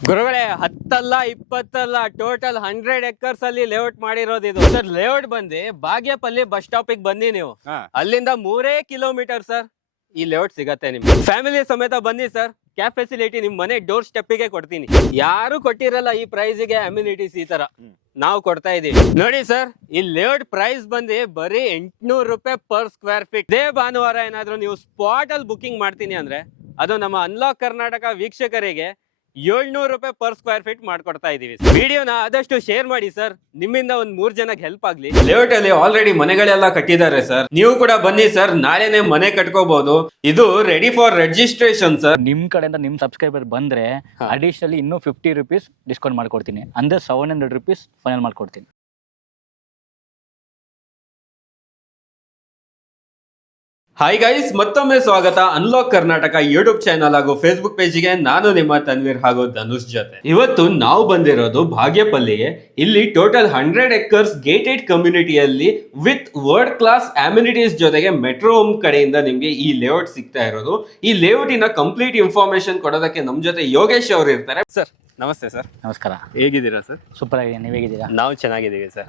ಗುರುಗಳೇ 10 ಅಲ್ಲ 20 ಅಲ್ಲ ಟೋಟಲ್ 100 ಎಕರ್ಸ್ ಅಲ್ಲಿ ಲೇಔಟ್ ಮಾಡಿರೋದು ಇದು ಸರ್. ಲೇಔಟ್ ಬಂದು ಬಾಗೇಪಲ್ಲಿ ಬಸ್ ಸ್ಟಾಪಿಗೆ ಬನ್ನಿ ನೀವು, ಅಲ್ಲಿಂದ 3 ಕಿಲೋಮೀಟರ್ ಸರ್ ಈ ಲೇಔಟ್ ಸಿಗತ್ತೆ. ನಿಮ್ಗೆ ಫ್ಯಾಮಿಲಿ ಸಮೇತ ಬನ್ನಿ ಸರ್. ಕ್ಯಾಬ್ ಫೆಸಿಲಿಟಿ ನಿಮ್ ಮನೆ ಡೋರ್ ಸ್ಟೆಪ್ಪಿಗೆ ಕೊಡ್ತೀನಿ. ಯಾರು ಕೊಟ್ಟಿರಲ್ಲ ಈ ಪ್ರೈಸ್ಗೆ ಅಮ್ಯುನಿಟೀಸ್ ಈ ತರ ನಾವು ಕೊಡ್ತಾ ಇದೀವಿ ನೋಡಿ ಸರ್. ಈ ಲೇಔಟ್ ಪ್ರೈಸ್ ಬಂದು ಬರೀ 800 ರೂಪಾಯಿ ಪರ್ ಸ್ಕ್ವೇರ್ ಫೀಟ್. ಇದೇ ಭಾನುವಾರ ಏನಾದ್ರು ನೀವು ಸ್ಪಾಟ್ ಅಲ್ಲಿ ಬುಕಿಂಗ್ ಮಾಡ್ತೀನಿ ಅಂದ್ರೆ ಅದು ನಮ್ಮ ಅನ್ಲಾಕ್ ಕರ್ನಾಟಕ ವೀಕ್ಷಕರಿಗೆ 700 ರೂಪಾಯಿ ಪರ್ ಸ್ಕ್ವೇರ್ ಫೀಟ್ ಮಾಡ್ಕೊಡ್ತಾ ಇದೀವಿ. ವಿಡಿಯೋನ ಆದಷ್ಟು ಶೇರ್ ಮಾಡಿ ಸರ್, ನಿಮ್ಮಿಂದ ಒಂದ್ 3 ಜನಕ್ಕೆ ಹೆಲ್ಪ್ ಆಗ್ಲಿ. ಲೇಔಟ್ ಅಲ್ಲಿ ಆಲ್ರೆಡಿ ಮನೆಗಳೆಲ್ಲ ಕಟ್ಟಿದ್ದಾರೆ ಸರ್, ನೀವು ಕೂಡ ಬನ್ನಿ ಸರ್, ನಾಳೆನೆ ಮನೆ ಕಟ್ಕೋಬಹುದು. ಇದು ರೆಡಿ ಫಾರ್ ರಿಜಿಸ್ಟ್ರೇಷನ್ ಸರ್. ನಿಮ್ ಕಡೆಯಿಂದ ನಿಮ್ ಸಬ್ಸ್ಕ್ರೈಬರ್ ಬಂದ್ರೆ ಅಡಿಷನಲಿ ಇನ್ನೂ 50 ರೂಪೀಸ್ ಡಿಸ್ಕೌಂಟ್ ಮಾಡ್ಕೊಡ್ತೀನಿ. ಅಂದ್ರೆ 700 ರೂಪೀಸ್ ಫೈನಲ್ ಮಾಡ್ಕೊಡ್ತೀನಿ. ಹಾಯ್ ಗೈಸ್, ಮತ್ತೊಮ್ಮೆ ಸ್ವಾಗತ ಅನ್ಲಾಕ್ ಕರ್ನಾಟಕ ಯೂಟ್ಯೂಬ್ ಚಾನಲ್ ಹಾಗೂ ಫೇಸ್ಬುಕ್ ಪೇಜ್ಗೆ. ನಾನು ನಿಮ್ಮ ತನ್ವೀರ್ ಹಾಗೂ ಧನುಷ್ ಜೊತೆ ಇವತ್ತು ನಾವು ಬಂದಿರೋದು ಬಾಗೇಪಲ್ಲಿಗೆ. ಇಲ್ಲಿ ಟೋಟಲ್ 100 ಎಕರ್ಸ್ ಗೇಟೆಡ್ ಕಮ್ಯುನಿಟಿಯಲ್ಲಿ ವಿತ್ ವರ್ಲ್ಡ್ ಕ್ಲಾಸ್ ಅಮ್ಯುನಿಟೀಸ್ ಜೊತೆಗೆ ಮೆಟ್ರೋ ಹೋಮ್ ಕಡೆಯಿಂದ ನಿಮ್ಗೆ ಈ ಲೇಔಟ್ ಸಿಗ್ತಾ ಇರೋದು. ಈ ಲೇಔಟಿನ ಕಂಪ್ಲೀಟ್ ಇನ್ಫಾರ್ಮೇಶನ್ ಕೊಡೋದಕ್ಕೆ ನಮ್ ಜೊತೆ ಯೋಗೇಶ್ ಅವರು ಇರ್ತಾರೆ. ಸರ್ ನಮಸ್ತೆ ಸರ್. ನಮಸ್ಕಾರ. ಹೇಗಿದ್ದೀರಾ ಸರ್? ಸೂಪರ್ ಆಗಿದೆ, ನೀವು ಹೇಗಿದ್ದೀರಾ? ನಾವು ಚೆನ್ನಾಗಿದ್ದೀವಿ ಸರ್.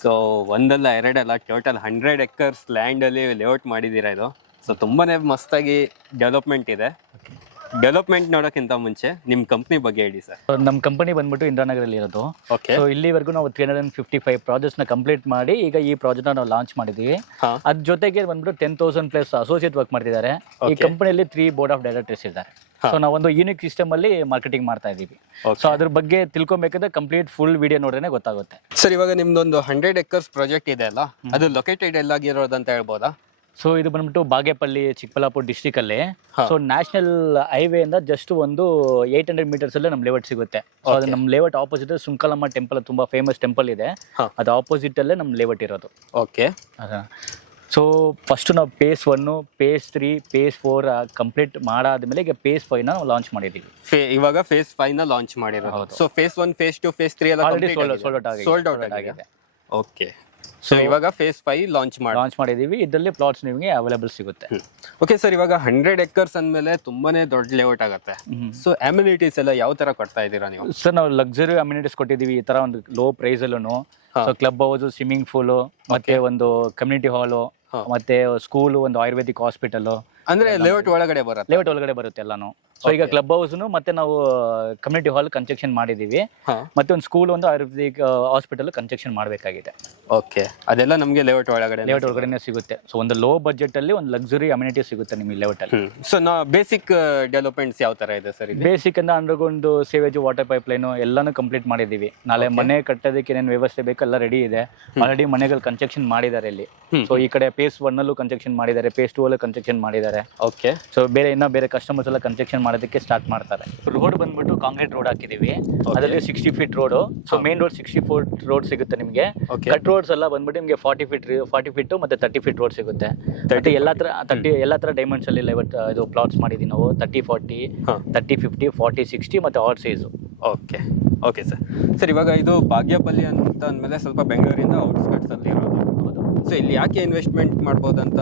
ಸೊ ಒಂದಲ್ಲ ಎರಡಲ್ಲ ಟೋಟಲ್ 100 ಎಕರ್ಸ್ ಲ್ಯಾಂಡ್ ಅಲ್ಲಿ ಲೇಔಟ್ ಮಾಡಿದ್ದೀರಾ ಇದು. ಸೊ ತುಂಬಾನೇ ಮಸ್ತಾಗಿ ಡೆವಲಪ್ಮೆಂಟ್ ಇದೆ. ಡೆವಲಪ್ಮೆಂಟ್ ನೋಡೋಕ್ಕಿಂತ ಮುಂಚೆ ನಿಮ್ ಕಂಪ್ನಿ ಬಗ್ಗೆ ಹೇಳಿ ಸರ್. ನಮ್ಮ ಕಂಪನಿ ಬಂದ್ಬಿಟ್ಟು ಇಂದಿರಾನಗರಲ್ಲಿ ಇರೋದು. ಓಕೆ. ಸೊ ಇಲ್ಲಿವರೆಗೂ ನಾವು 355 ಪ್ರಾಜೆಕ್ಟ್ಸ್ ನ ಕಂಪ್ಲೀಟ್ ಮಾಡಿ ಈಗ ಈ ಪ್ರಾಜೆಕ್ಟ್ ನಾವು ಲಾಂಚ್ ಮಾಡಿದೀವಿ. ಅದ್ರ ಜೊತೆಗೆ ಬಂದ್ಬಿಟ್ಟು 10,000 ಪ್ಲಸ್ ಅಸೋಸಿಯೇಟ್ ವರ್ಕ್ ಮಾಡ್ತಿದ್ದಾರೆ. ಈ ಕಂಪನಿಯಲ್ಲಿ 3 ಬೋರ್ಡ್ ಆಫ್ ಡೈರೆಕ್ಟರ್ಸ್ ಇದ್ದಾರೆ. ಸೊ ನಾವೊಂದು ಯೂನಿಕ್ ಸಿಸ್ಟಮ್ ಅಲ್ಲಿ ಮಾರ್ಕೆಟಿಂಗ್ ಮಾಡ್ತಾ ಇದೀವಿ. ಸೊ ಅದ್ರ ಬಗ್ಗೆ ತಿಳ್ಕೊಬೇಕಂದ್ರೆ ಕಂಪ್ಲೀಟ್ ಫುಲ್ ವಿಡಿಯೋ ನೋಡ್ರೇನೆ ಗೊತ್ತಾಗುತ್ತೆ. ಸರ್ ಇವಾಗ ನಿಮ್ದೊಂದು 100 ಎಕರ್ಸ್ ಪ್ರಾಜೆಕ್ಟ್ ಇದೆ ಅಲ್ಲ, ಅದು ಲೊಕೇಟೆಡ್ ಎಲ್ಲಾಗಿರೋದಂತ ಹೇಳ್ಬೋದಾ? ಸೊ ಇದು ಬಂದ್ಬಿಟ್ಟು ಬಾಗೇಪಲ್ಲಿ ಚಿಕ್ಕಬಳ್ಳಾಪುರ ಡಿಸ್ಟಿಕ್ ಅಲ್ಲಿ. ಸೊ ನ್ಯಾಷನಲ್ ಹೈವೇ ಇಂದ ಜಸ್ಟ್ ಒಂದು 800 ಮೀಟರ್ಸ್ ಅಲ್ಲೇ ನಮ್ ಲೇಔಟ್ ಸಿಗುತ್ತೆ. ಸೊ ಅದು ನಮ್ ಲೇಔಟ್ ಆಪೋಸಿಟ್ ಸುಂಕಲಮ್ಮ ಟೆಂಪಲ್, ತುಂಬಾ ಫೇಮಸ್ ಟೆಂಪಲ್ ಇದೆ, ಅದು ಆಪೋಸಿಟ್ ಅಲ್ಲೇ ನಮ್ ಲೇಔಟ್ ಇರೋದು. ಓಕೆ. ಸೊ ಫಸ್ಟ್ ನಾವು ಫೇಸ್ 1, ಫೇಸ್ 3, ಫೇಸ್ 4 ಕಂಪ್ಲೀಟ್ ಮಾಡಾದ್ಮೇಲೆ ಈಗ ಫೇಸ್ 5 ನ ಲಾಂಚ್ ಮಾಡಿದೀವಿ. ಇವಾಗ ಫೇಸ್ 5 ನ ಲಾಂಚ್ ಮಾಡಿರೋದು. ಸೊ ಫೇಸ್ 1, ಫೇಸ್ 2, ಫೇಸ್ 3 ಎಲ್ಲ ಸೋಲ್ಡ್ ಔಟ್ ಆಗಿದೆ. ಓಕೆ. ಸೊ ಇವಾಗ ಫೇಸ್ 5 ಲಾಂಚ್ ಮಾಡಿದೀವಿ. ಇದರಲ್ಲಿ ಪ್ಲಾಟ್ಸ್ ನಿಮಗೆ ಅವೈಲೇಬಲ್ ಸಿಗುತ್ತೆ. ಓಕೆ ಸರ್, ಇವಾಗ 100 ಎಕರ್ಸ್ ಅಂದ್ಮೇಲೆ ತುಂಬಾನೇ ದೊಡ್ಡ ಲೇಔಟ್ ಆಗುತ್ತೆ. ಸೊ ಅಮ್ಯುನಿಟೀಸ್ ಎಲ್ಲ ಯಾವ ತರ ಕೊಡ್ತಾ ಇದ್ದೀರಾ ನೀವು? ಸರ್ ನಾವು ಲಕ್ಸುರಿ ಅಮ್ಯುನಿಟೀಸ್ ಕೊಟ್ಟಿದ್ದೀವಿ. ಈ ತರ ಒಂದು ಲೋ ಪ್ರೈಸ್ ಅಲ್ಲೂ. So club house, swimming pool, ಮತ್ತೆ ಒಂದು ಕಮ್ಯುನಿಟಿ ಹಾಲು, ಮತ್ತೆ ಸ್ಕೂಲ್, ಒಂದು ಆಯುರ್ವೇದಿಕ್ ಹಾಸ್ಪಿಟಲ್. ಅಂದ್ರೆ ಲೇಔಟ್ ಒಳಗಡೆ ಬರುತ್ತೆ ಎಲ್ಲಾನು. ಸೊ ಈಗ ಕ್ಲಬ್ ಹೌಸ್ ಮತ್ತೆ ನಾವು ಕಮ್ಯುನಿಟಿ ಹಾಲ್ ಕನ್ಸ್ಟ್ರಕ್ಷನ್ ಮಾಡಿದೀವಿ. ಮತ್ತೆ ಒಂದು ಸ್ಕೂಲ್, ಒಂದು ಆಯುರ್ವೇದಿಕ್ ಹಾಸ್ಪಿಟಲ್ ಕನ್ಸ್ಟ್ರಕ್ಷನ್ ಮಾಡಬೇಕಾಗಿದೆ. ಓಕೆ, ಅದೆಲ್ಲ ನಮಗೆ ಲೇಔಟ್ ಒಳಗಡೆ ಸಿಗುತ್ತೆ. ಸೊ ಒಂದು ಲೋ ಬಜೆಟ್ ಅಲ್ಲಿ ಒಂದು ಲಕ್ಸುರಿ ಅಮ್ಯುನಿಟಿ ಸಿಗುತ್ತೆ ನಿಮಗೆ ಲೇಔಟ್ ಅಲ್ಲಿ. ಸೊ ಬೇಸಿಕ್ ಡೆವಲಪ್ಮೆಂಟ್ಸ್ ಯಾವ ತರ ಇದೆ ಸರ್? ಬೇಸಿಕ್ ಅಂದ್ರೆ underground sewage, water pipe line ಎಲ್ಲಾನು ಕಂಪ್ಲೀಟ್ ಮಾಡಿದೀವಿ. ನಾಳೆ ಮನೆ ಕಟ್ಟೋದಕ್ಕೆ ಏನೇನು ವ್ಯವಸ್ಥೆ ಬೇಕು ಎಲ್ಲ ರೆಡಿ ಇದೆ. ಆಲ್ರೆಡಿ ಮನೆಗಳು ಕನ್ಸ್ಟ್ರಕ್ಷನ್ ಮಾಡಿದ್ದಾರೆ ಇಲ್ಲಿ. ಸೊ ಈ ಕಡೆ ಫೇಸ್ 1 ಅಲ್ಲೂ ಕನ್ಸ್ಟ್ರಕ್ಷನ್ ಮಾಡಿದ್ದಾರೆ, ಫೇಸ್ 2 ಅಲ್ಲೂ ಕನ್ಸ್ಟ್ರಕ್ಷನ್ ಮಾಡಿದ್ದಾರೆ. ಓಕೆ. ಸೊ ಬೇರೆ ಕಸ್ಟಮರ್ಸ್ ಎಲ್ಲ ಕನ್ಸ್ಟ್ರಕ್ಷನ್ ಮಾಡೋದಕ್ಕೆ ಸ್ಟಾರ್ಟ್ ಮಾಡ್ತಾರೆ. ರೋಡ್ ಬಂದ್ಬಿಟ್ಟು ಕಾಂಕ್ರೀಟ್ ರೋಡ್ ಹಾಕಿದೀವಿ. ಅದರಲ್ಲಿ 60 feet road. So main road 60 feet road ಸಿಗುತ್ತೆ ನಿಮಗೆ. ಕಟ್ ರೋಡ್ಸ್ ಎಲ್ಲ ಬಂದ್ಬಿಟ್ಟು ನಿಮಗೆ 40 ಫೀಟ್ ಮತ್ತೆ 30 ಫೀಟ್ ರೋಡ್ ಸಿಗುತ್ತೆ. ಎಲ್ಲಾ ತರ ಡೈಮೆಂಡ್ಸ್ ಅಲ್ಲಿ ಇದು ಪ್ಲಾಟ್ಸ್ ಮಾಡಿದೀವಿ ನಾವು. 30, 40, 30, 50, 40, 60 ಮತ್ತೆ all size. Okay. Okay sir ಇವಾಗ ಇದು ಬಾಗೇಪಲ್ಲಿ ಅಂತ ಅಂದ್ಮೇಲೆ ಸ್ವಲ್ಪ ಬೆಂಗಳೂರಿಂದ ಔಟ್ಸ್ಕರ್ಟ್ಸ್ ಅಲ್ಲಿ ಇರೋದು. ಸೊ ಇಲ್ಲಿ ಯಾಕೆ ಇನ್ವೆಸ್ಟ್ಮೆಂಟ್ ಮಾಡ್ಬೋದು ಅಂತ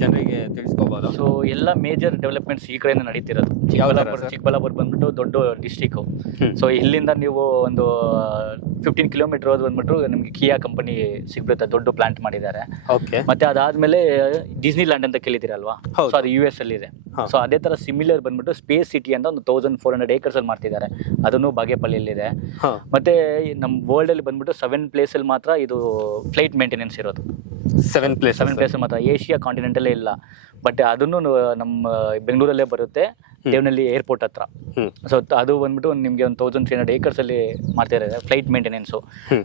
ಜನರಿಗೆ ತಿಳಿಸ್ಕೋಬಹುದು? ಸೊ ಎಲ್ಲ ಮೇಜರ್ ಡೆವಲಪ್ಮೆಂಟ್ಸ್ ಈ ಕಡೆಯಿಂದ ನಡೀತಿರೋದು. ಚಿಕ್ಕಬಳ್ಳಾಪುರ ಬಂದ್ಬಿಟ್ಟು ದೊಡ್ಡ ಡಿಸ್ಟ್ರಿಕ್ಟ್. ಸೊ ಇಲ್ಲಿಂದ ನೀವು ಒಂದು 15 ಕಿಲೋಮೀಟರ್ ಹೋದ್ ಬಂದ್ಬಿಟ್ಟು ನಿಮ್ಗೆ ಕಿಯಾ ಕಂಪನಿ ಸಿಗ್ಬಿಡುತ್ತೆ, ದೊಡ್ಡ ಪ್ಲಾಂಟ್ ಮಾಡಿದ್ದಾರೆ. ಓಕೆ. ಮತ್ತೆ ಅದಾದ್ಮೇಲೆ ಡಿಸ್ನಿ ಲ್ಯಾಂಡ್ ಅಂತ ಕೇಳಿದಿರಲ್ವಾ? ಸೊ ಅದು US ಅಲ್ಲಿ ಇದೆ. ಸೊ ಅದೇ ತರ ಸಿಮಿಲರ್ ಬಂದ್ಬಿಟ್ಟು ಸ್ಪೇಸ್ ಸಿಟಿ ಅಂತ ಒಂದು 1400 ಏಕರ್ಸ್ ಅಲ್ಲಿ ಮಾಡ್ತಿದ್ದಾರೆ. ಅದನ್ನು ಬಾಗೇಪಲ್ಲಿಯಲ್ಲಿ ಇದೆ. ಮತ್ತೆ ನಮ್ಮ ವರ್ಲ್ಡ್ ಅಲ್ಲಿ ಬಂದ್ಬಿಟ್ಟು 7 ಪ್ಲೇಸ್ ಅಲ್ಲಿ ಮಾತ್ರ ಇದು ಫ್ಲೈಟ್ ಮೇಂಟೆನೆನ್ಸ್ ಇರೋದು. 7 ಪ್ಲೇಸ್ ಮಾತ್ರ. ಏಷ್ಯಾ ಕಾಂಟಿನೆಂಟ್ ಅಲ್ಲೇ ಇಲ್ಲ. ಬಟ್ ಅದನ್ನು ನಮ್ಮ ಬೆಂಗಳೂರಲ್ಲೇ ಬರುತ್ತೆ, ದೇವನಹಳ್ಳಿ ಏರ್ಪೋರ್ಟ್ ಹತ್ರ. ಸೊ ಅದು ಬಂದ್ಬಿಟ್ಟು ನಿಮ್ಗೆ ಒಂದು 1300 ಏಕರ್ಸ್ ಅಲ್ಲಿ ಮಾಡ್ತಿದ್ದಾರೆ ಫ್ಲೈಟ್ ಮೇಂಟೆನೆನ್ಸ್.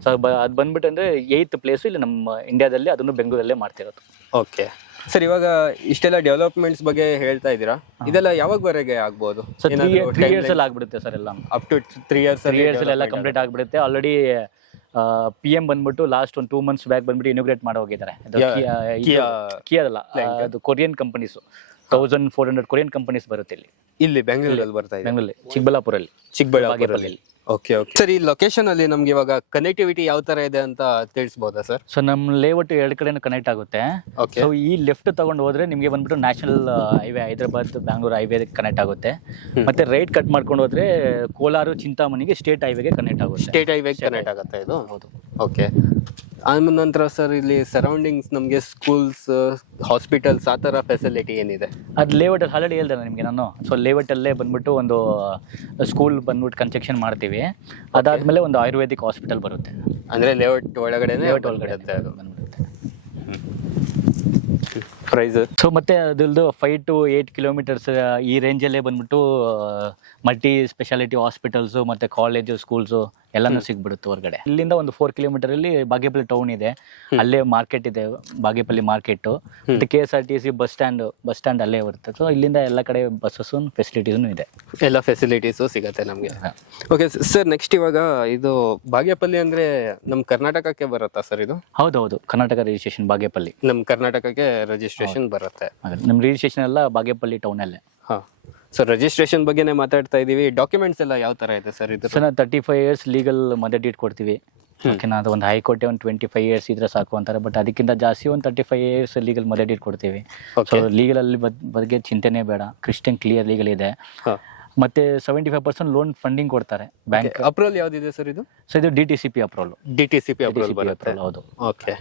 ಸೊ ಅದು ಬಂದ್ಬಿಟ್ಟು ಅಂದ್ರೆ 8th ಪ್ಲೇಸ್ ಇಲ್ಲಿ ನಮ್ಮ ಇಂಡಿಯಾದಲ್ಲಿ, ಅದನ್ನು ಬೆಂಗಳೂರಲ್ಲೇ ಮಾಡ್ತಿರೋದು. ಓಕೆ ಸರ್, ಇವಾಗ ಇಷ್ಟೆಲ್ಲ ಡೆವಲಪ್ಮೆಂಟ್ಸ್ ಬಗ್ಗೆ ಹೇಳ್ತಾ ಇದ್ದೀರಾ, ಇದೆಲ್ಲ ಯಾವಾಗವರೆಗೆ ಆಗ್ಬೋದು? ಸೊ 3 years ಅಲ್ಲಿ ಆಗ್ಬಿಡುತ್ತೆ ಸರ್. ಎಲ್ಲ ಅಪ್ ಟು 3 years ಎಲ್ಲ ಕಂಪ್ಲೀಟ್ ಆಗ್ಬಿಡುತ್ತೆ. ಆಲ್ರೆಡಿ PM ಬಂದ್ಬಿಟ್ಟು ಲಾಸ್ಟ್ ಒಂದು 2 months ಬ್ಯಾಕ್ ಬಂದ್ಬಿಟ್ಟು ಇನಾಗ್ರೇಟ್ ಮಾಡಿ ಹೋಗಿದ್ದಾರೆ. ಕಿಯಾ ಅಲ್ಲ, ಅದು ಕೊರಿಯನ್ ಕಂಪನೀಸ್. 1400 ಕೊರಿಯನ್ ಕಂಪನೀಸ್ ಬರುತ್ತೆ ಇಲ್ಲಿ ಬೆಂಗಳೂರಲ್ಲಿ ಬರ್ತಾ ಇದೆ. ಬೆಂಗಳೂರಲ್ಲಿ, ಚಿಕ್ಕಬಳ್ಳಾಪುರಲ್ಲಿ. ಓಕೆ ಓಕೆ ಸರ್, ಈ ಲೊಕೇಶನ್ ಅಲ್ಲಿ ನಮ್ಗೆ ಇವಾಗ ಕನೆಕ್ಟಿವಿಟಿ ಯಾವ ತರ ಇದೆ ಅಂತ ತಿಳಿಸಬಹುದಾ ಸರ್? ಸೊ ನಮ್ಮ ಲೇಔಟ್ ಎರಡು ಕಡೆನೂ ಕನೆಕ್ಟ್ ಆಗುತ್ತೆ. ಓಕೆ. ಸೊ ಈ ಲೆಫ್ಟ್ ತಗೊಂಡು ಹೋದ್ರೆ ನಿಮಗೆ ಬಂದ್ಬಿಟ್ಟು national highway Hyderabad Bangalore highway connect ಆಗುತ್ತೆ. ಮತ್ತೆ ರೈಟ್ ಕಟ್ ಮಾಡ್ಕೊಂಡು ಹೋದ್ರೆ ಕೋಲಾರ ಚಿಂತಾಮಣಿಗೆ ಸ್ಟೇಟ್ ಹೈವೇಗೆ ಕನೆಕ್ಟ್ ಆಗುತ್ತೆ. ಸ್ಟೇಟ್ ಹೈವೇ ಕನೆಕ್ಟ್ ಆಗುತ್ತೆ ಇದು. ಹೌದು. ಓಕೆ. ಆಮೇಲೆ ನಂತರ ಸರ್ ಇಲ್ಲಿ ಸರೌಂಡಿಂಗ್ಸ್ ನಮಗೆ ಸ್ಕೂಲ್ಸ್, ಹಾಸ್ಪಿಟಲ್ಸ್ ಆ ಥರ ಫೆಸಿಲಿಟಿ ಏನಿದೆ? ಅದು ಲೇಔಟ್ ಅಲ್ಲಿ ಆಲ್ರೆಡಿ ಹೇಳ್ದೆ ನಿಮಗೆ ನಾನು. ಸೊ ಲೇಔಟ್ ಅಲ್ಲೇ ಬಂದ್ಬಿಟ್ಟು ಒಂದು ಸ್ಕೂಲ್ ಬಂದ್ಬಿಟ್ಟು ಕನ್ಸ್ಟ್ರಕ್ಷನ್ ಮಾಡ್ತೀವಿ. ಅದಾದ್ಮೇಲೆ ಒಂದು ಆಯುರ್ವೇದಿಕ್ ಹಾಸ್ಪಿಟಲ್ ಬರುತ್ತೆ. ಅಂದ್ರೆ ಲೇಔಟ್ ಒಳಗಡೆ ಲೇಔಟ್ ಒಳಗಡೆ ಅದು ಬಂದ್ಬಿಡುತ್ತೆ. ಪ್ರೈಸ್. ಸೊ ಮತ್ತೆ ಅದ್ರದ್ದು 5 to 8 ಕಿಲೋಮೀಟರ್ಸ್ ಈ ರೇಂಜಲ್ಲೇ ಬಂದ್ಬಿಟ್ಟು ಮಲ್ಟಿ ಸ್ಪೆಷಾಲಿಟಿ ಹಾಸ್ಪಿಟಲ್ಸು ಮತ್ತು ಕಾಲೇಜು ಸ್ಕೂಲ್ಸು ಎಲ್ಲನೂ ಸಿಗ್ಬಿಡುತ್ತೆ ಹೊರಗಡೆ. ಇಲ್ಲಿಂದ ಒಂದು 4 ಕಿಲೋಮೀಟರಲ್ಲಿ ಬಾಗೇಪಲ್ಲಿ ಟೌನ್ ಇದೆ, ಅಲ್ಲೇ ಮಾರ್ಕೆಟ್ ಇದೆ, ಬಾಗೇಪಲ್ಲಿ ಮಾರ್ಕೆಟು. ಮತ್ತು KSRTC ಬಸ್ ಸ್ಟ್ಯಾಂಡ್ ಅಲ್ಲೇ ಬರುತ್ತೆ. ಸೊ ಇಲ್ಲಿಂದ ಎಲ್ಲ ಕಡೆ ಬಸ್ಸಸ್ಸು ಫೆಸಿಲಿಟೀಸೂ ಇದೆ, ಎಲ್ಲ ಫೆಸಿಲಿಟೀಸು ಸಿಗುತ್ತೆ ನಮಗೆ. ಓಕೆ ಸರ್, ನೆಕ್ಸ್ಟ್ ಇವಾಗ ಇದು ಬಾಗೇಪಲ್ಲಿ ಅಂದ್ರೆ ನಮ್ಮ ಕರ್ನಾಟಕಕ್ಕೆ ಬರುತ್ತಾ ಸರ್ ಇದು? ಹೌದೌದು, ಕರ್ನಾಟಕ ರಿಜಿಸ್ಟ್ರೇಷನ್ ಬಾಗೇಪಲ್ಲಿ. ನಮ್ಮ ಕರ್ನಾಟಕಕ್ಕೆ ರಿಜಿಸ್ಟ್ರೇಷನ್ ಬರುತ್ತೆ. ನಮ್ಮ ರಿಜಿಸ್ಟ್ರೇಷನ್ ಎಲ್ಲ ಬಾಗೇಪಲ್ಲಿ ಟೌನಲ್ಲೇ. ಹಾಂ ಸರ್, ರಿಜಿಸ್ಟ್ರೇಷನ್ ಬಗ್ಗೆನೇ ಮಾತಾಡ್ತಾ ಇದ್ದೀವಿ. ಡಾಕ್ಯುಮೆಂಟ್ಸ್ ಎಲ್ಲ ಯಾವ ಥರ ಇದೆ ಸರ್ ಇದು? ಸರ್ ನಾವು 35 years ಲೀಗಲ್ ಮದರ್ ಡೇಟ್ ಕೊಡ್ತೀವಿ. ಓಕೆನಾ, ಅದು ಒಂದು ಹೈಕೋರ್ಟೆ ಒಂದು 25 years ಇದ್ರೆ ಸಾಕು ಅಂತಾರೆ. ಬಟ್ ಅದಕ್ಕಿಂತ ಜಾಸ್ತಿ ಒಂದು 35 years ಲೀಗಲ್ ಮದರ್ ಡೇಟ್ ಕೊಡ್ತೀವಿ. ಸೊ ಲೀಗಲಲ್ಲಿ ಬಗ್ಗೆ ಚಿಂತೆನೇ ಬೇಡ, ಕ್ರಿಸ್ಟಿಯನ್ ಕ್ಲಿಯರ್ ಲೀಗಲ್ ಇದೆ. ಮತ್ತೆ 75% ಲೋನ್ ಫಂಡಿಂಗ್ ಕೊಡ್ತಾರೆ ಬ್ಯಾಂಕ್. ಅಪ್ರೂವಲ್ ಯಾವ್ದಿದೆ ಸರ್ ಇದು? ಸೊ ಇದು DTCP ಅಪ್ರೂವಲ್. DTCP ಅಪ್ರೂವಲ್ ಬರುತ್ತೆ. ಹೌದು. ಓಕೆ.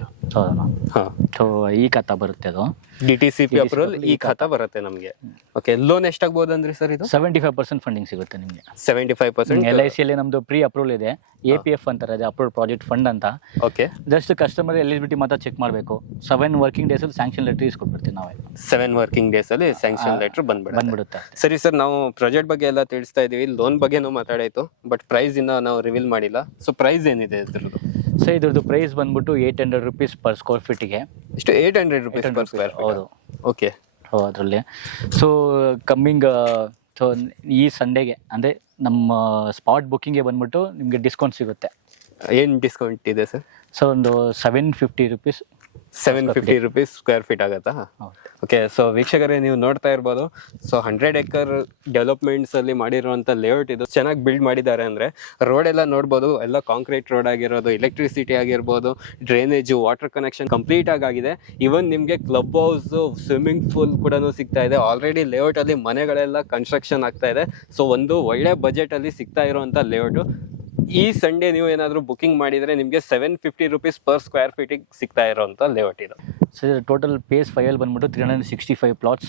ಸೊ ಈ ಖಾತಾ ಬರುತ್ತೆ, ಅದು DTCP ಅಪ್ರೂವಲ್ ಈ ಖಾತಾ ಬರುತ್ತೆ ನಮಗೆ. ಓಕೆ. ಲೋನ್ ಎಷ್ಟಾಗಬಹುದು ಅಂದ್ರಿ ಸರ್ ಇದು? 75% ಫಂಡಿಂಗ್ ಸಿಗುತ್ತೆ ನಿಮಗೆ. 75%. LIC ಅಲ್ಲಿ ನಮ್ದು ಪ್ರೀ ಅಪ್ರೂವಲ್ ಇದೆ, APF ಅಂತಾರೆ, ಅದು ಅಪ್ರೂವ್ಡ್ ಪ್ರಾಜೆಕ್ಟ್ ಫಂಡ್ ಅಂತ. ಓಕೆ. ಜಸ್ಟ್ ಕಸ್ಟಮರ್ ಎಲಿಜಿಬಿಲಿಟಿ ಮಾತ್ರ ಚೆಕ್ ಮಾಡಬೇಕು. 7 working days ಅಲ್ಲಿ ಸ್ಯಾಂಕ್ಷನ್ ಲೆಟರ್ ಇಸ್ಕೊಟ್ಬಿಡ್ತೀವಿ ನಾವೇ. 7 working days ಅಲ್ಲಿ ಸ್ಯಾಂಕ್ಷನ್ ಲೆಟರ್ ಬಂದ್ಬಿಡುತ್ತೆ. ಸರಿ ಸರ್, ನಾವು ಪ್ರಾಜೆಕ್ಟ್ ಬಗ್ಗೆ ಎಲ್ಲ ತಿಳಿಸ್ತಾ ಇದೀವಿ, ಲೋನ್ ಬಗ್ಗೆನೂ ಮಾತಾಡಾಯ್ತು, ಬಟ್ ಪ್ರೈಸ್ ಇನ್ನ ನಾವು ರಿವೀಲ್ ಮಾಡಿಲ್ಲ. ಸೊ ಪ್ರೈಸ್ ಏನಿದೆ ಇದ್ರದ್ದು? ಸೊ ಇದ್ರದ್ದು ಪ್ರೈಸ್ ಬಂದ್ಬಿಟ್ಟು 800 rupees per square feet ಗೆ. ಇಷ್ಟು 800 rupees per square feet? ಹೌದು. ಓಕೆ. ಅದರಲ್ಲಿ ಸೊ ಕಮ್ಮಿಂಗ್ ಸೊ ಈ ಸಂಡೇಗೆ ಅಂದರೆ ನಮ್ಮ ಸ್ಪಾಟ್ ಬುಕ್ಕಿಂಗ್ಗೆ ಬಂದ್ಬಿಟ್ಟು ನಿಮಗೆ ಡಿಸ್ಕೌಂಟ್ ಸಿಗುತ್ತೆ. ಏನು ಡಿಸ್ಕೌಂಟ್ ಇದೆ ಸರ್? ಸೊ ಒಂದು 750 rupees. 750 rupees ಸ್ಕ್ವೇರ್ ಫೀಟ್ ಆಗುತ್ತಾ? ಓಕೆ. ಸೊ ವೀಕ್ಷಕರೇ, ನೀವು ನೋಡ್ತಾ ಇರ್ಬೋದು. ಸೊ 100 acre ಡೆವಲಪ್ಮೆಂಟ್ಸ್ ಅಲ್ಲಿ ಮಾಡಿರುವಂಥ ಲೇಔಟ್ ಇದು. ಚೆನ್ನಾಗಿ ಬಿಲ್ಡ್ ಮಾಡಿದ್ದಾರೆ. ಅಂದರೆ ರೋಡ್ ಎಲ್ಲ ನೋಡ್ಬೋದು, ಎಲ್ಲ ಕಾಂಕ್ರೀಟ್ ರೋಡ್ ಆಗಿರೋದು, ಎಲೆಕ್ಟ್ರಿಸಿಟಿ ಆಗಿರ್ಬೋದು, ಡ್ರೈನೇಜು, ವಾಟರ್ ಕನೆಕ್ಷನ್ ಕಂಪ್ಲೀಟ್ ಆಗಿದೆ. ಇವನ್ ನಿಮಗೆ ಕ್ಲಬ್ ಹೌಸ್, ಸ್ವಿಮ್ಮಿಂಗ್ ಪೂಲ್ ಕೂಡ ಸಿಗ್ತಾ ಇದೆ. ಆಲ್ರೆಡಿ ಲೇಔಟ್ ಅಲ್ಲಿ ಮನೆಗಳೆಲ್ಲ ಕನ್ಸ್ಟ್ರಕ್ಷನ್ ಆಗ್ತಾ ಇದೆ. ಸೊ ಒಂದು ಒಳ್ಳೆ ಬಜೆಟ್ ಅಲ್ಲಿ ಸಿಗ್ತಾ ಇರುವಂಥ ಲೇಔಟು. ಈ ಸಂಡೇ ನೀವು ಏನಾದರೂ ಬುಕಿಂಗ್ ಮಾಡಿದರೆ ನಿಮಗೆ 750 rupees per square feet ಸಿಗ್ತಾ ಇರೋಂಥ ಲೇಔಟ್ ಇದು. ಸೊ ಟೋಟಲ್ phase 5 ಅಲ್ಲಿ ಬಂದ್ಬಿಟ್ಟು 365 plots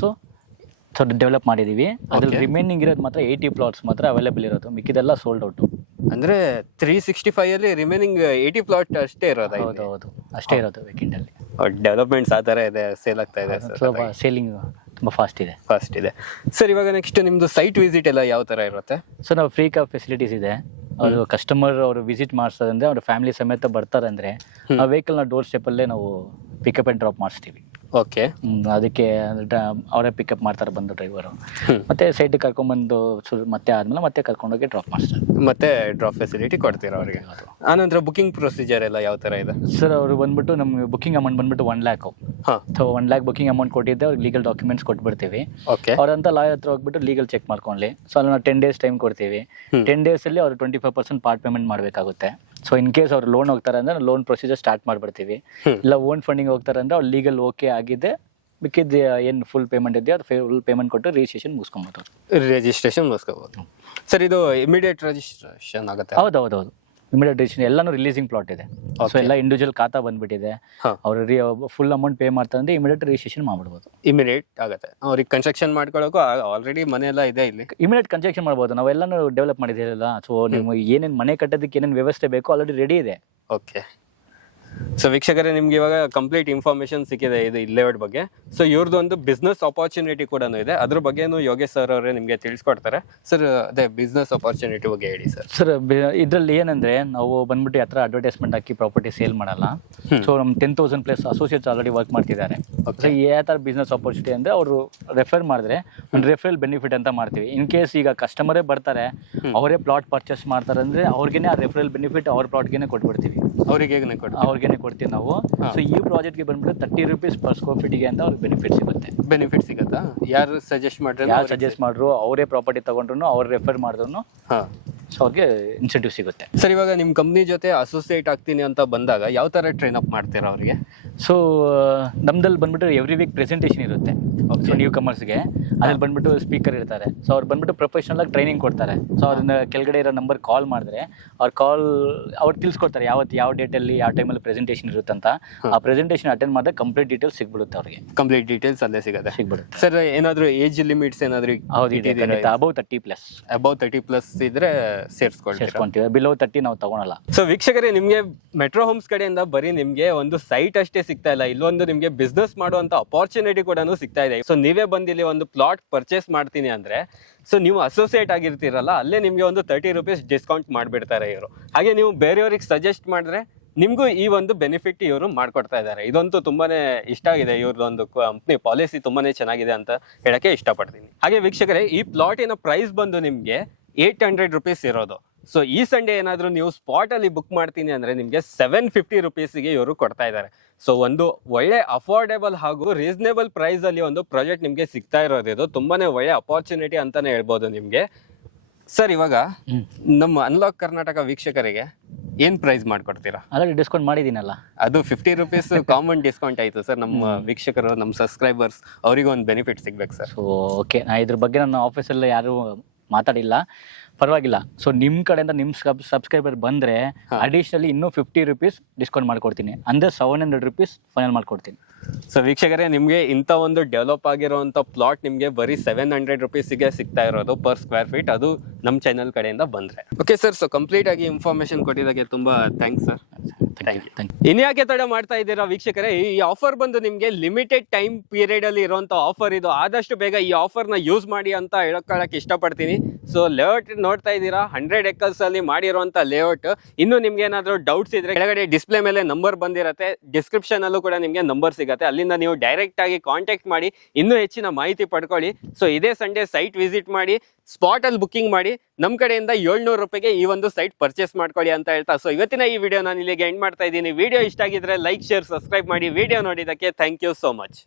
ಸೊ ಡೆವಲಪ್ ಮಾಡಿದ್ದೀವಿ. ಅದ್ರಲ್ಲಿ ರಿಮೈನಿಂಗ್ ಇರೋದು ಮಾತ್ರ 80 plots ಮಾತ್ರ ಅವೈಲೇಬಲ್ ಇರೋದು, ಮಿಕ್ಕಿದೆಲ್ಲ ಸೋಲ್ಡ್ ಔಟು. ಅಂದರೆ 365 ಅಲ್ಲಿ ರಿಮೈನಿಂಗ್ 80 ಪ್ಲಾಟ್ ಅಷ್ಟೇ ಇರೋದು? ಹೌದು, ಅಷ್ಟೇ ಇರೋದು ವೇಕೆಂಡಲ್ಲಿ. ಡೆವಲಪ್ಮೆಂಟ್ಸ್ ಆ ಥರ ಇದೆ, ಸೇಲ್ ಆಗ್ತಾ ಇದೆ ಸರ್? ಸ್ವಲ್ಪ ಸೇಲಿಂಗ್ ತುಂಬ ಫಾಸ್ಟ್ ಇದೆ. ಸರ್ ಇವಾಗ ನೆಕ್ಸ್ಟ್ ನಿಮ್ಮದು ಸೈಟ್ ವಿಸಿಟ್ ಎಲ್ಲ ಯಾವ ಥರ ಇರುತ್ತೆ? ಸೊ ನಾವು ಫ್ರೀ ಕಾಫ್ ಫೆಸಿಲಿಟೀಸ್ ಇದೆ. ಅವರು ಕಸ್ಟಮರ್ ಅವರು ವಿಸಿಟ್ ಮಾಡಿಸೋದಂದ್ರೆ ಅವ್ರ ಫ್ಯಾಮಿಲಿ ಸಮೇತ ಬರ್ತಾರೆ ಅಂದರೆ ಆ ವೆಹಿಕಲ್ನ ಡೋರ್ ಸ್ಟೆಪ್ಪಲ್ಲೇ ನಾವು ಪಿಕಪ್ ಆ್ಯಂಡ್ ಡ್ರಾಪ್ ಮಾಡಿಸ್ತೀವಿ. ಓಕೆ. ಅದಕ್ಕೆ ಅವರೇ ಪಿಕಪ್ ಮಾಡ್ತಾರೆ ಬಂದು ಡ್ರೈವರು. ಮತ್ತೆ ಸೈಟಿಗೆ ಕರ್ಕೊಂಡ್ಬಂದು ಮತ್ತೆ ಆದ್ಮೇಲೆ ಮತ್ತೆ ಕರ್ಕೊಂಡೋಗಿ ಡ್ರಾಪ್ ಮಾಡ್ತಾರೆ. ಮತ್ತೆ ಡ್ರಾಪ್ ಫೆಸಿಲಿಟಿ ಕೊಡ್ತೀರಾ ಅವರಿಗೆ? ಆನಂತರ ಬುಕಿಂಗ್ ಪ್ರೊಸೀಜರ್ ಎಲ್ಲ ಯಾವ ಥರ ಇದೆ ಸರ್? ಅವರು ಬಂದ್ಬಿಟ್ಟು ನಮಗೆ ಬುಕಿಂಗ್ ಅಮೌಂಟ್ ಬಂದ್ಬಿಟ್ಟು 1 lakh. So 1 lakh booking amount ಕೊಟ್ಟಿದ್ದೆ, ಅವ್ರಿಗೆ ಲೀಗಲ್ ಡಾಕ್ಯುಮೆಂಟ್ಸ್ ಕೊಟ್ಬಿಡ್ತೀವಿ. ಓಕೆ. ಅವ್ರಂತ ಲಾಯರ್ ಹತ್ರ ಹೋಗ್ಬಿಟ್ಟು ಲೀಗಲ್ ಚೆಕ್ ಮಾಡ್ಕೊಳ್ಳಿ. ಸೊ ಅಲ್ಲಿ ನಾವು 10 days ಟೈಮ್ ಕೊಡ್ತೀವಿ. 10 days ಅಲ್ಲಿ ಅವ್ರು 25% ಪಾರ್ಟ್ ಪೇಮೆಂಟ್ ಮಾಡಬೇಕಾಗುತ್ತೆ. ಸೊ ಇನ್ ಕೇಸ್ ಅವ್ರು ಲೋನ್ ಹೋಗ್ತಾರೆ ಅಂದ್ರೆ ಲೋನ್ ಪ್ರೊಸೀಜರ್ ಸ್ಟಾರ್ಟ್ ಮಾಡ್ಬಿಡ್ತೀವಿ. ಇಲ್ಲ ಓನ್ ಫಂಡಿಂಗ್ ಹೋಗ್ತಾರೆ ಅಂದ್ರೆ ಅವ್ರು ಲೀಗಲ್ ಓಕೆ ಆಗಿದೆ, ಮಿಕ್ಕಿದ್ದು ಏನು ಫುಲ್ ಪೇಮೆಂಟ್ ಇದೆಯೋ ಅದು ಫುಲ್ ಪೇಮೆಂಟ್ ಕೊಟ್ಟು ರಿಜಿಸ್ಟ್ರೇಷನ್ ಮುಗಿಸ್ಕೊಬೋದು. ಸರ್ ಇದು ಇಮಿಡಿಯೇಟ್ ರಿಜಿಸ್ಟ್ರೇಷನ್ ಆಗುತ್ತೆ? ಹೌದು, ಇಮಿಡಿಯೇಟ್ ರಿಜಿಸ್ಟ್ರೇಷನ್. ಎಲ್ಲಾನು ರಿಲೀಸಿಂಗ್ ಪ್ಲಾಟ್ ಇದೆ. ಸೊ ಎಲ್ಲ ಇಂಡಿವಿಜುವಲ್ ಖಾತಾ ಬಂದ್ಬಿಟ್ಟಿದೆ. ಅವ್ರು ಫುಲ್ ಅಮೌಂಟ್ ಪೇ ಮಾಡ್ತಾರೆ, ಇಮಿಡಿಯೇಟ್ ರಿಜಿಸ್ಟ್ರೇಷನ್ ಮಾಡ್ಬಿಡ್ಬೋದು. ಇಮಿಡಿಯೇಟ್ ಆಗುತ್ತೆ. ಅವ್ರಿಗೆ ಕನ್ಸ್ಟ್ರಕ್ಷನ್ ಮಾಡ್ಕೊಳ್ಳೋಕೆ ಆಲ್ರೆಡಿ ಮನೆ ಎಲ್ಲ ಇದೆ ಇಲ್ಲಿ, ಇಮಿಡಿಯೇಟ್ ಕನ್ಸ್ಟ್ರಕ್ಷನ್ ಮಾಡ್ಬೋದು. ನಾವೆಲ್ಲನೂ ಡೆವಲಪ್ ಮಾಡಿದ್ದೀರಲ್ಲ. ಸೊ ನೀವು ಏನೇನು ಮನೆ ಕಟ್ಟೋದಕ್ಕೆ ಏನೇನು ವ್ಯವಸ್ಥೆ ಬೇಕೋ ಆಲ್ರೆಡಿ ರೆಡಿ ಇದೆ. ಓಕೆ. ಸೊ ವೀಕ್ಷಕರೇ, ನಿಮ್ಗೆ ಇವಾಗ ಕಂಪ್ಲೀಟ್ ಇನ್ಫಾರ್ಮೇಶನ್ ಸಿಕ್ಕಿದೆ ಇದು ಲೇಔಟ್ ಬಗ್ಗೆ. ಸೊ ಇವ್ರದ್ದು ಒಂದು ಬಿಸ್ನೆಸ್ ಆಪರ್ಚುನಿಟಿ ಕೂಡ ಇದೆ, ಅದ್ರ ಬಗ್ಗೆನೂ ಯೋಗೇಶ್ ಸರ್ ಅವರೇ ನಿಮಗೆ ತಿಳಿಸ್ಕೊಡ್ತಾರೆ. ಸರ್ ಅದೇ ಬಿಸ್ನೆಸ್ ಆಪರ್ಚುನಿಟಿ ಬಗ್ಗೆ ಹೇಳಿ ಸರ್. ಸರ್ ಇದರಲ್ಲಿ ಏನಂದ್ರೆ ನಾವು ಬಂದ್ಬಿಟ್ಟು ಹತ್ರ ಅಡ್ವರ್ಟೈಸ್ಮೆಂಟ್ ಹಾಕಿ ಪ್ರಾಪರ್ಟಿ ಸೇಲ್ ಮಾಡಲ್ಲ. ಸೊ ನಮ್ಮ 10,000+ ಅಸೋಸಿಯೇಟ್ಸ್ ಆಲ್ರೆಡಿ ವರ್ಕ್ ಮಾಡ್ತಿದ್ದಾರೆ. ಸೊ ಯಾವ ಥರ ಬಿಸ್ನೆಸ್ ಆಪರ್ಚುನಿಟಿ ಅಂದರೆ ಅವರು ರೆಫರ್ ಮಾಡಿದ್ರೆ ಒಂದು ರೆಫರಲ್ ಬೆನಿಫಿಟ್ ಅಂತ ಮಾಡ್ತೀವಿ. ಇನ್ ಕೇಸ್ ಈಗ ಕಸ್ಟಮರೇ ಬರ್ತಾರೆ, ಅವರೇ ಪ್ಲಾಟ್ ಪರ್ಚೇಸ್ ಮಾಡ್ತಾರೆ ಅಂದ್ರೆ ಅವ್ರಿಗೇನೆ ಆ ರೆಫರಲ್ ಬೆನಿಫಿಟ್ ಅವ್ರ ಪ್ಲಾಟ್ಗೆ ಕೊಟ್ಬಿಡ್ತೀವಿ. ಅವ್ರಿಗೇನೆ ಕೊಡ್ತೀವಿ ನಾವು. ಸೊ ಈ ಪ್ರಾಜೆಕ್ಟ್ಗೆ ಬಂದ್ಬಿಟ್ಟು 30 rupees per square feet ಗೆ ಅಂತ ಅವ್ರಿಗೆ ಬೆನಿಫಿಟ್ ಸಿಗುತ್ತಾ? ಯಾರು ಸಜೆಸ್ಟ್ ಮಾಡ್ರು, ಅವರೇ ಪ್ರಾಪರ್ಟಿ ತಗೊಂಡ್ರು, ಅವ್ರು ರೆಫರ್ ಮಾಡಿದ್ರು ಸೊ ಅವ್ರಿಗೆ ಇನ್ಸೆಂಟಿವ್ ಸಿಗುತ್ತೆ. ಸರ್ ಇವಾಗ ನಿಮ್ಮ ಕಂಪ್ನಿ ಜೊತೆ ಅಸೋಸಿಯೇಟ್ ಆಗ್ತೀನಿ ಅಂತ ಬಂದಾಗ ಯಾವ ಥರ ಟ್ರೈನ್ ಅಪ್ ಮಾಡ್ತೀರಾ ಅವರಿಗೆ? ಸೊ ನಮ್ದಲ್ಲಿ ಬಂದ್ಬಿಟ್ಟು ಎವ್ರಿ ವೀಕ್ ಪ್ರೆಸೆಂಟೇಷನ್ ಇರುತ್ತೆ. ಸೊ ನ್ಯೂ ಕಮರ್ಸ್ಗೆ ಅದ್ರಲ್ಲಿ ಬಂದ್ಬಿಟ್ಟು ಸ್ಪೀಕರ್ ಇರ್ತಾರೆ. ಸೊ ಅವ್ರು ಬಂದ್ಬಿಟ್ಟು ಪ್ರೊಫೆಷನಲ್ ಆಗಿ ಟ್ರೈನಿಂಗ್ ಕೊಡ್ತಾರೆ. ಸೊ ಅದನ್ನ ಕೆಳಗಡೆ ಇರೋ ನಂಬರ್ ಕಾಲ್ ಮಾಡಿದ್ರೆ ಅವ್ರು ತಿಳಿಸ್ಕೊಡ್ತಾರೆ ಯಾವ ಡೇಟಲ್ಲಿ ಯಾವ ಟೈಮಲ್ಲಿ ಪ್ರೆಸೆಂಟೇಷನ್ ಇರುತ್ತೆ ಅಂತ. ಆ ಪ್ರೆಸೆಂಟೇಷನ್ ಅಟೆಂಡ್ ಮಾಡಿದ್ರೆ ಕಂಪ್ಲೀಟ್ ಡೀಟೇಲ್ಸ್ ಸಿಗ್ಬಿಡುತ್ತೆ ಅವ್ರಿಗೆ. ಕಂಪ್ಲೀಟ್ ಡೀಟೇಲ್ಸ್ ಅಲ್ಲೇ ಸಿಗುತ್ತೆ. ಸರ್ ಏನಾದರೂ ಏಜ್ ಲಿಮಿಟ್ಸ್ ಏನಾದರೂ? ಹೌದು ಇದೆ, ಅಬೌವ್ 30+. ಅಬೌವ್ 30+ ಇದ್ರೆ ಸೇರಿಸ್ಕೊಂತೀವಿ. ಬಿಲೋ 30 ನಾವು ತಗೊಳಲ್ಲ. ಸೊ ವೀಕ್ಷಕರೇ, ನಿಮಗೆ ಮೆಟ್ರೋ ಹೋಮ್ಸ್ ಕಡೆಯಿಂದ ಬರೀ ನಿಮಗೆ ಒಂದು ಸೈಟ್ ಅಷ್ಟೇ ಸಿಗ್ತಾ ಇಲ್ಲ, ಇಲ್ಲೊಂದು ನಿಮಗೆ ಬಿಸ್ನೆಸ್ ಮಾಡುವಂತ ಅಪಾರ್ಚುನಿಟಿ ಕೂಡ ಸಿಗ್ತಾ ಇದೆ. ಸೊ ನೀವೇ ಬಂದಿಲ್ಲಿ ಒಂದು ಪ್ಲಾಟ್ ಪರ್ಚೇಸ್ ಮಾಡ್ತೀನಿ ಅಂದ್ರೆ ಸೊ ನೀವು ಅಸೋಸಿಯೇಟ್ ಆಗಿರ್ತೀರಲ್ಲ, ಅಲ್ಲೇ ನಿಮಗೆ ಒಂದು 30 ರೂಪೀಸ್ ಡಿಸ್ಕೌಂಟ್ ಮಾಡಿಬಿಡ್ತಾರೆ ಇವರು. ಹಾಗೆ ನೀವು ಬೇರೆಯವ್ರಿಗೆ ಸಜೆಸ್ಟ್ ಮಾಡಿದ್ರೆ ನಿಮಗೂ ಈ ಒಂದು ಬೆನಿಫಿಟ್ ಇವರು ಮಾಡ್ಕೊಡ್ತಾ ಇದ್ದಾರೆ. ಇದಂತೂ ತುಂಬಾನೇ ಇಷ್ಟ ಆಗಿದೆ, ಇವ್ರದೊಂದು ಕಂಪ್ನಿ ಪಾಲಿಸಿ ತುಂಬಾನೇ ಚೆನ್ನಾಗಿದೆ ಅಂತ ಹೇಳಕ್ಕೆ ಇಷ್ಟಪಡ್ತೀನಿ. ಹಾಗೆ ವೀಕ್ಷಕರೇ, ಈ ಪ್ಲಾಟಿನ ಪ್ರೈಸ್ ಬಂದು ನಿಮಗೆ 800 ರೂಪೀಸ್ ಇರೋದು. ಸೊ ಈ ಸಂಡೇ ಏನಾದರೂ ನೀವು ಸ್ಪಾಟ್ ಅಲ್ಲಿ ಬುಕ್ ಮಾಡ್ತೀನಿ ಅಂದ್ರೆ ನಿಮಗೆ 750 ರೂಪೀಸ್ಗೆ ಇವರು ಕೊಡ್ತಾ ಇದ್ದಾರೆ. ಸೊ ಒಂದು ಒಳ್ಳೆ ಅಫೋರ್ಡೆಬಲ್ ಹಾಗೂ ರೀಸನೇಬಲ್ ಪ್ರೈಸ್ ಅಲ್ಲಿ ಒಂದು ಪ್ರಾಜೆಕ್ಟ್ ನಿಮಗೆ ಸಿಗ್ತಾ ಇರೋದು, ಇದು ತುಂಬಾನೇ ಒಳ್ಳೆ ಅಪಾರ್ಚುನಿಟಿ ಅಂತಾನೆ ಹೇಳ್ಬೋದು ನಿಮ್ಗೆ. ಸರ್ ಇವಾಗ ನಮ್ಮ ಅನ್ಲಾಕ್ ಕರ್ನಾಟಕ ವೀಕ್ಷಕರಿಗೆ ಏನ್ ಪ್ರೈಸ್ ಮಾಡ್ಕೊಡ್ತೀರಾ? ಆಲ್ರೆಡಿ ಡಿಸ್ಕೌಂಟ್ ಮಾಡಿದ್ದೀನಲ್ಲ, ಅದು 50 ರೂಪೀಸ್ ಕಾಮನ್ ಡಿಸ್ಕೌಂಟ್ ಆಯ್ತು ಸರ್. ನಮ್ಮ ವೀಕ್ಷಕರು, ನಮ್ಮ ಸಬ್ಸ್ಕ್ರೈಬರ್ಸ್ ಅವರಿಗೆ ಒಂದು ಬೆನಿಫಿಟ್ ಸಿಗ್ಬೇಕು ಸರ್. ಸೊ ಓಕೆ, ನಾ ಇದ್ರ ಬಗ್ಗೆ ನನ್ನ ಆಫೀಸಲ್ಲಿ ಯಾರು ಮಾತಾಡಿಲ್ಲ, ಪರವಾಗಿಲ್ಲ. ಸೊ ನಿಮ್ಮ ಕಡೆಯಿಂದ ನಿಮ್ಮ ಸಬ್ಸ್ಕ್ರೈಬರ್ ಬಂದರೆ ಅಡಿಷನಲಿ ಇನ್ನೂ 50 ರೂಪೀಸ್ ಡಿಸ್ಕೌಂಟ್ ಮಾಡ್ಕೊಡ್ತೀನಿ. ಅಂದರೆ 700 ರೂಪೀಸ್ ಫೈನಲ್ ಮಾಡ್ಕೊಡ್ತೀನಿ. ಸೊ ವೀಕ್ಷಕರೇ, ನಿಮಗೆ ಇಂಥ ಒಂದು ಡೆವಲಪ್ ಆಗಿರೋಂಥ ಪ್ಲಾಟ್ ನಿಮಗೆ ಬರೀ 700 ರೂಪೀಸಿಗೆ ಸಿಗ್ತಾ ಇರೋದು ಪರ್ ಸ್ಕ್ವೇರ್ ಫೀಟ್, ಅದು ನಮ್ಮ ಚಾನಲ್ ಕಡೆಯಿಂದ ಬಂದರೆ. ಓಕೆ ಸರ್, ಸೊ ಕಂಪ್ಲೀಟ್ ಆಗಿ ಇನ್ಫಾರ್ಮೇಶನ್ ಕೊಟ್ಟಿದ್ದಕ್ಕೆ ತುಂಬ ಥ್ಯಾಂಕ್ಸ್ ಸರ್. Thank you. ಇನ್ಯಾಕೆ ತಡ ಮಾಡ್ತಾ ಇದ್ದೀರಾ ವೀಕ್ಷಕರೇ? ಈ ಆಫರ್ ಬಂದು ನಿಮಗೆ ಲಿಮಿಟೆಡ್ ಟೈಮ್ ಪೀರಿಯಡ್ ಅಲ್ಲಿ ಇರುವಂತ ಆಫರ್ ಇದು. ಆದಷ್ಟು ಬೇಗ ಈ ಆಫರ್ನ ಯೂಸ್ ಮಾಡಿ ಅಂತ ಹೇಳ್ಕೊಳ್ಳೋಕೆ ಇಷ್ಟಪಡ್ತೀನಿ. ಸೊ ಲೇಔಟ್ ನೋಡ್ತಾ ಇದ್ದೀರಾ, 100 acres ಅಲ್ಲಿ ಮಾಡಿರುವಂತ ಲೇಔಟ್. ಇನ್ನು ನಿಮ್ಗೆ ಏನಾದರೂ ಡೌಟ್ಸ್ ಇದ್ರೆ ಕೆಳಗಡೆ ಡಿಸ್ಪ್ಲೇ ಮೇಲೆ ನಂಬರ್ ಬಂದಿರುತ್ತೆ, ಡಿಸ್ಕ್ರಿಪ್ಷನ್ ಅಲ್ಲೂ ಕೂಡ ನಿಮಗೆ ನಂಬರ್ ಸಿಗುತ್ತೆ, ಅಲ್ಲಿಂದ ನೀವು ಡೈರೆಕ್ಟ್ ಆಗಿ ಕಾಂಟ್ಯಾಕ್ಟ್ ಮಾಡಿ ಇನ್ನೂ ಹೆಚ್ಚಿನ ಮಾಹಿತಿ ಪಡ್ಕೊಳ್ಳಿ. ಸೊ ಇದೇ ಸಂಡೇ ಸೈಟ್ ವಿಸಿಟ್ ಮಾಡಿ, ಸ್ಪಾಟ್ ಅಲ್ಲಿ ಬುಕಿಂಗ್ ಮಾಡಿ, ನಮ್ಮ ಕಡೆಯಿಂದ 700 ರೂಪಾಯಿಗೆ ಈ ಒಂದು ಸೈಟ್ ಪರ್ಚೇಸ್ ಮಾಡ್ಕೊಳ್ಳಿ ಅಂತ ಹೇಳ್ತಾ, ಸೊ ಇವತ್ತಿನ ಈ ವಿಡಿಯೋ ನಾನು ಇಲ್ಲಿಗೆ ಎಂಡ್ ಮಾಡ್ತಾ ಇದ್ದೀನಿ. ವಿಡಿಯೋ ಇಷ್ಟ ಆಗಿದ್ರೆ ಲೈಕ್, ಶೇರ್, ಸಬ್ಸ್ಕ್ರೈಬ್ ಮಾಡಿ. ವಿಡಿಯೋ ನೋಡಿದ್ದಕ್ಕೆ ಥ್ಯಾಂಕ್ ಯು ಸೋ ಮಚ್.